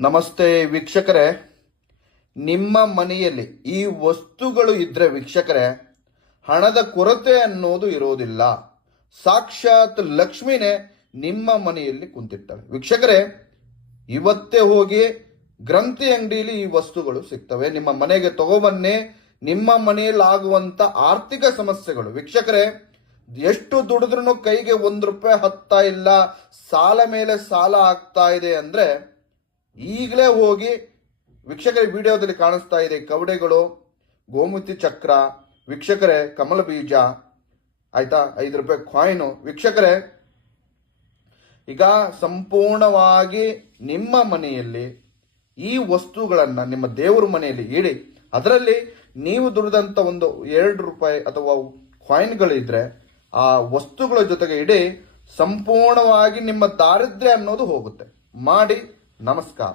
ನಮಸ್ತೆ ವೀಕ್ಷಕರೇ, ನಿಮ್ಮ ಮನೆಯಲ್ಲಿ ಈ ವಸ್ತುಗಳು ಇದ್ರೆ ವೀಕ್ಷಕರೇ, ಹಣದ ಕೊರತೆ ಅನ್ನೋದು ಇರೋದಿಲ್ಲ. ಸಾಕ್ಷಾತ್ ಲಕ್ಷ್ಮಿನೇ ನಿಮ್ಮ ಮನೆಯಲ್ಲಿ ಕುಂತಿರ್ತವೆ ವೀಕ್ಷಕರೇ. ಇವತ್ತೇ ಹೋಗಿ ಗ್ರಂಥಿ ಅಂಗಡಿಯಲ್ಲಿ ಈ ವಸ್ತುಗಳು ಸಿಗ್ತವೆ. ನಿಮ್ಮ ಮನೆಗೆ ತಗೋಬನ್ನಿ. ನಿಮ್ಮ ಮನೆಯಲ್ಲಿ ಆಗುವಂತ ಆರ್ಥಿಕ ಸಮಸ್ಯೆಗಳು ವೀಕ್ಷಕರೇ, ಎಷ್ಟು ದುಡಿದ್ರೂ ಕೈಗೆ ₹1 ಹತ್ತಾ ಇಲ್ಲ, ಸಾಲ ಮೇಲೆ ಸಾಲ ಆಗ್ತಾ ಇದೆ ಅಂದ್ರೆ ಈಗಲೇ ಹೋಗಿ ವೀಕ್ಷಕರೇ, ವಿಡಿಯೋದಲ್ಲಿ ಕಾಣಿಸ್ತಾ ಇದೆ ಕವಡೆಗಳು, ಗೋಮೂತಿ ಚಕ್ರ ವೀಕ್ಷಕರೇ, ಕಮಲ ಬೀಜ ಆಯ್ತಾ, ₹5 ಕಾಯಿನು ವೀಕ್ಷಕರೇ. ಈಗ ಸಂಪೂರ್ಣವಾಗಿ ನಿಮ್ಮ ಮನೆಯಲ್ಲಿ ಈ ವಸ್ತುಗಳನ್ನ ನಿಮ್ಮ ದೇವರ ಮನೆಯಲ್ಲಿ ಇಡಿ. ಅದರಲ್ಲಿ ನೀವು ದುಡಿದಂತ ಒಂದು ₹2 ಅಥವಾ ಕಾಯಿನ್ಗಳಿದ್ರೆ ಆ ವಸ್ತುಗಳ ಜೊತೆಗೆ ಇಡಿ. ಸಂಪೂರ್ಣವಾಗಿ ನಿಮ್ಮ ದಾರಿದ್ರ್ಯ ಅನ್ನೋದು ಹೋಗುತ್ತೆ. ಮಾಡಿ. ನಮಸ್ಕಾರ.